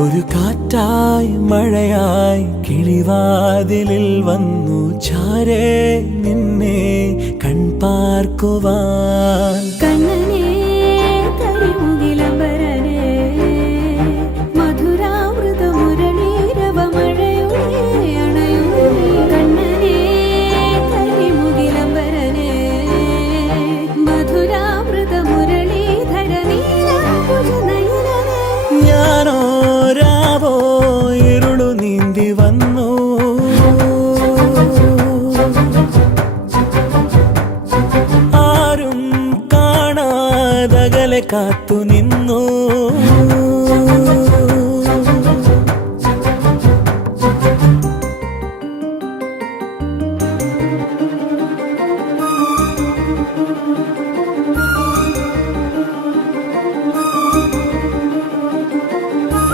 ഒരു കാറ്റായി മഴയായി കിളിവാതിലിൽ വന്നു ചാരേ നിന്നെ കൺപാർക്കുവാൻ. കണ്ണനേ കരിമുകിലംബരനേ മധുരാമൃത മുരളീരവ മഴയുടെ അണയുന്നേ. കണ്ണനേ കരിമുകിലംബരനേ മധുരാമൃത മുരളീധര നീലാംബുജനയനനേ. ഞാനോ രാവോ ഇരുളു നീന്തി വന്നു, ആരും കാണാതകലെ കാത്തു നിന്നു.